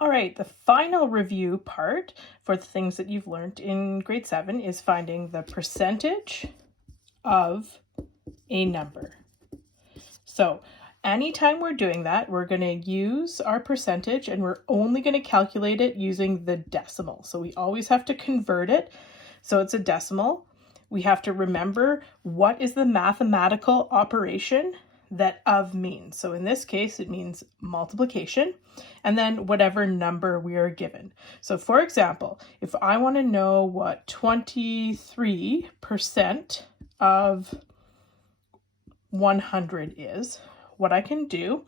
All right, the final review part for the things that you've learned in grade 7 is finding the percentage of a number. So anytime we're doing that, we're going to use our percentage and we're only going to calculate it using the decimal. So we always have to convert it. So it's a decimal. We have to remember what is the mathematical operation that of means. So in this case, it means multiplication and then whatever number we are given. So for example, if I want to know what 23% of 100 is, what I can do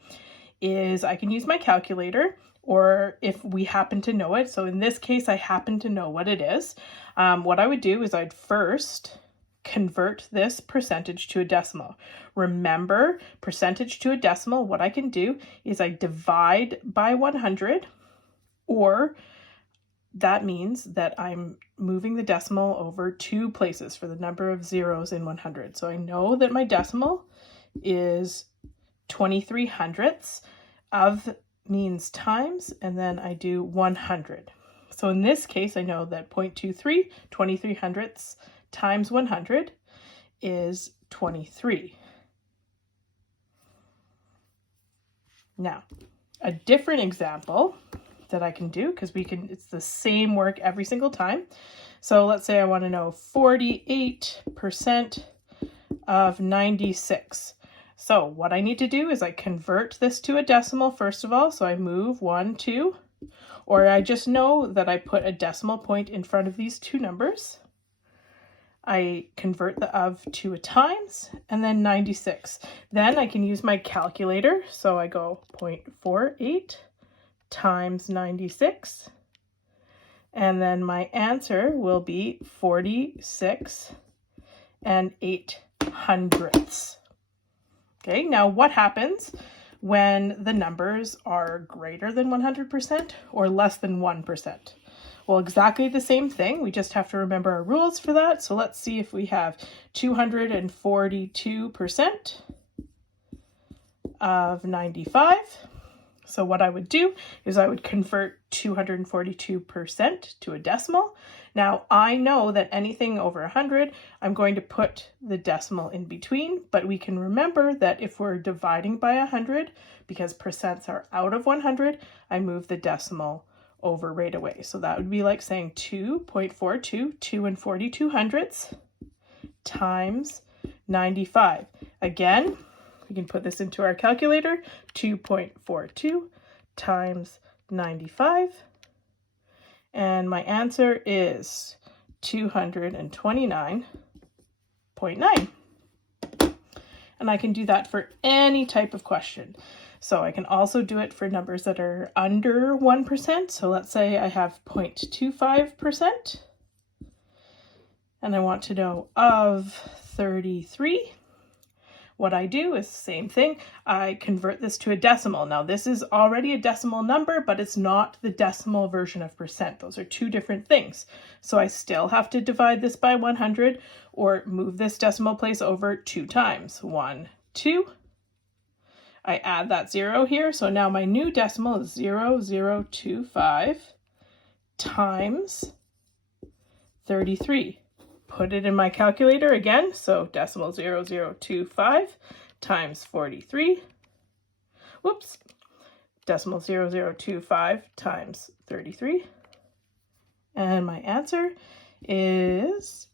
is I can use my calculator, or if we happen to know it, so in this case I happen to know what it is, what I would do is I'd first convert this percentage to a decimal. Remember, percentage to a decimal, what I can do is I divide by 100, or that means that I'm moving the decimal over 2 places for the number of zeros in 100. So I know that my decimal is 23 hundredths. Of means times, and then I do 100. So in this case, I know that 0.23, 23 hundredths times 100 is 23. Now, a different example that I can do, because it's the same work every single time. So let's say I want to know 48% of 96. So what I need to do is I convert this to a decimal first of all. So I move 1, 2, or I just know that I put a decimal point in front of these two numbers. I convert the of to a times and then 96. Then I can use my calculator. So I go 0.48 times 96. And then my answer will be 46 and 8/100ths. Okay, now what happens when the numbers are greater than 100% or less than 1%? Well, exactly the same thing. We just have to remember our rules for that. So let's see if we have 242% of 95. So what I would do is I would convert 242% to a decimal. Now I know that anything over 100, I'm going to put the decimal in between, but we can remember that if we're dividing by 100, because percents are out of 100, I move the decimal over right away. So that would be like saying 2.42, 2 and 42 hundredths times 95. Again, we can put this into our calculator, 2.42 times 95. And my answer is 229.9. And I can do that for any type of question. So I can also do it for numbers that are under 1%. So let's say I have 0.25%. And I want to know of 33. What I do is the same thing. I convert this to a decimal. Now this is already a decimal number, but it's not the decimal version of percent. Those are two different things. So I still have to divide this by 100 or move this decimal place over 2 times. 1, 2. I add that 0 here. So now my new decimal is 0.025 times 33. Put it in my calculator again. So decimal 0.025 times 43. Whoops. Decimal 0.025 times 33. And my answer is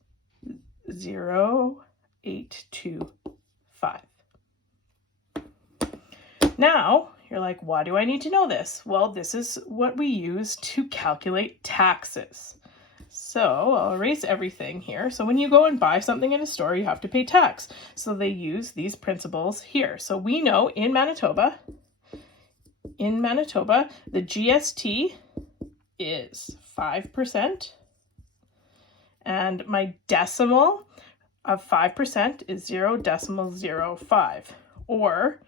0.825. Now, you're like, why do I need to know this? Well, this is what we use to calculate taxes. So I'll erase everything here. So when you go and buy something in a store, you have to pay tax. So they use these principles here. So we know in Manitoba, the GST is 5%. And my decimal of 5% is 0.05. Or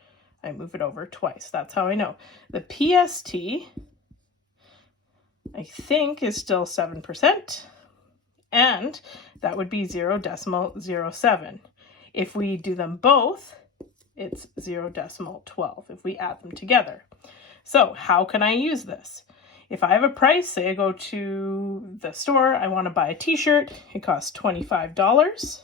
I move it over twice. That's how I know. The PST, I think, is still 7, and that would be 0.07. If we do them both, it's 0.12 if we add them together. So how can I use this? If I have a price, say I go to the store, I want to buy a t-shirt, it costs $25.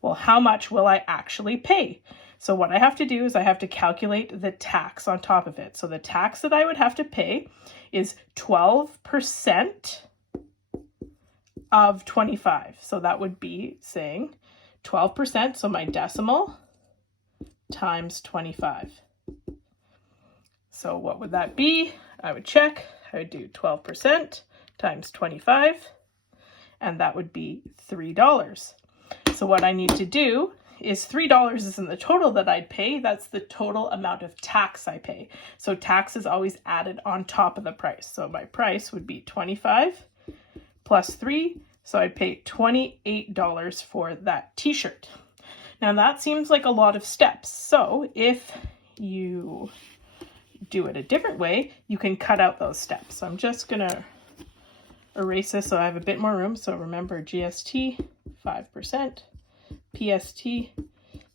Well, how much will I actually pay? So what I have to do is I have to calculate the tax on top of it. So the tax that I would have to pay is 12% of 25. So that would be saying 12%, so my decimal, times 25. So what would that be? I would check. I would do 12% times 25, and that would be $3. So what I need to do is $3 isn't the total that I'd pay, that's the total amount of tax I pay. So tax is always added on top of the price. So my price would be 25 plus 3, so I'd pay $28 for that t-shirt. Now that seems like a lot of steps. So if you do it a different way, you can cut out those steps. So I'm just gonna erase this so I have a bit more room. So remember GST 5%, PST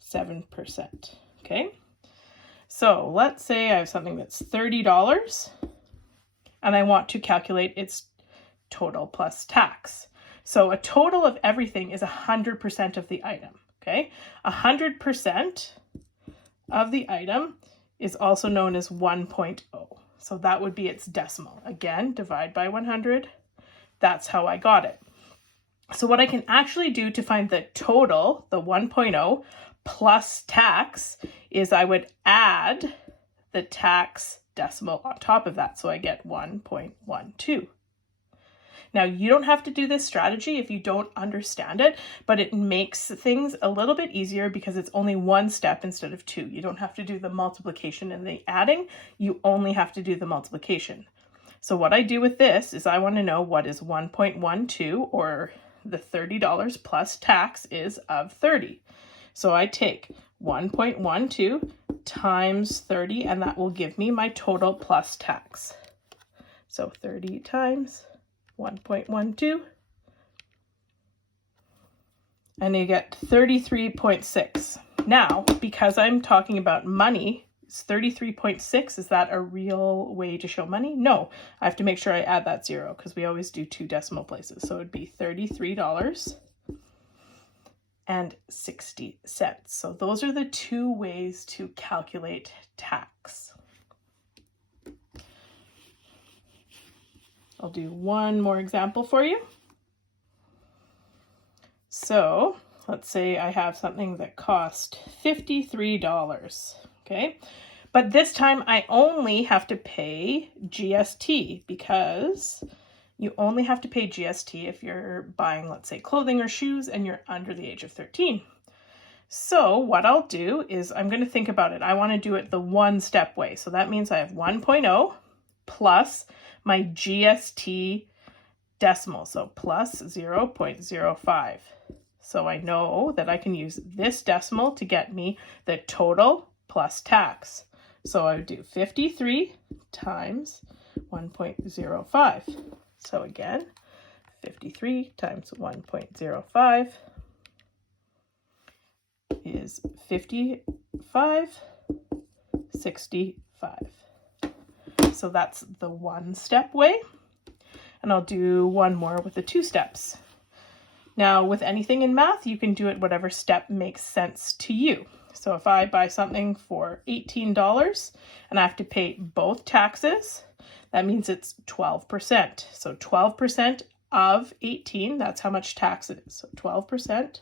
7%. Okay, so let's say I have something that's $30 and I want to calculate its total plus tax. So a total of everything is 100% of the item. Okay, 100% of the item is also known as 1.0. So that would be its decimal. Again, divide by 100. That's how I got it. So what I can actually do to find the total, the 1.0 plus tax, is I would add the tax decimal on top of that. So I get 1.12. Now, you don't have to do this strategy if you don't understand it, but it makes things a little bit easier because it's only one step instead of two. You don't have to do the multiplication and the adding. You only have to do the multiplication. So what I do with this is I want to know what is 1.12, or the $30 plus tax is of 30. So I take 1.12 times 30, and that will give me my total plus tax. So 30 times 1.12, and you get 33.6. Now, because I'm talking about money, 33.6, is that a real way to show money? No, I have to make sure I add that zero because we always do two decimal places. So it would be $33.60. So those are the two ways to calculate tax. I'll do one more example for you. So let's say I have something that cost $53, okay? But this time I only have to pay GST, because you only have to pay GST if you're buying, let's say, clothing or shoes and you're under the age of 13. So what I'll do is I'm going to think about it. I want to do it the one-step way. So that means I have 1.0 plus my GST decimal, so plus 0.05. So I know that I can use this decimal to get me the total plus tax. So I would do 53 times 1.05. So again, 53 times 1.05 is 55.65. So that's the one-step way. And I'll do one more with the two steps. Now, with anything in math, you can do it whatever step makes sense to you. So if I buy something for $18 and I have to pay both taxes, that means it's 12%. So 12% of 18, that's how much tax it is. So 12%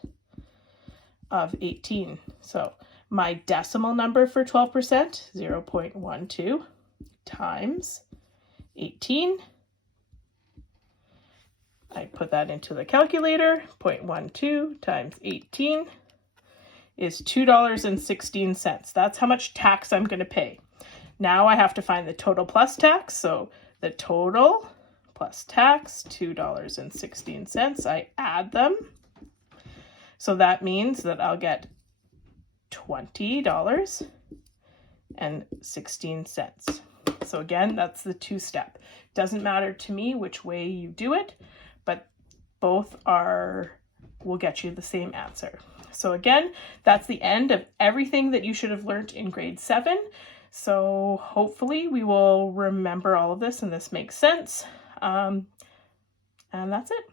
of 18. So my decimal number for 12%, 0.12 times 18. I put that into the calculator. 0.12 times 18 is $2.16. That's how much tax I'm going to pay. Now I have to find the total plus tax. So the total plus tax, $2.16. I add them. So that means that I'll get $20.16. So again, that's the two-step. Doesn't matter to me which way you do it, but both will get you the same answer. So again, that's the end of everything that you should have learned in grade 7. So hopefully we will remember all of this and this makes sense. And that's it.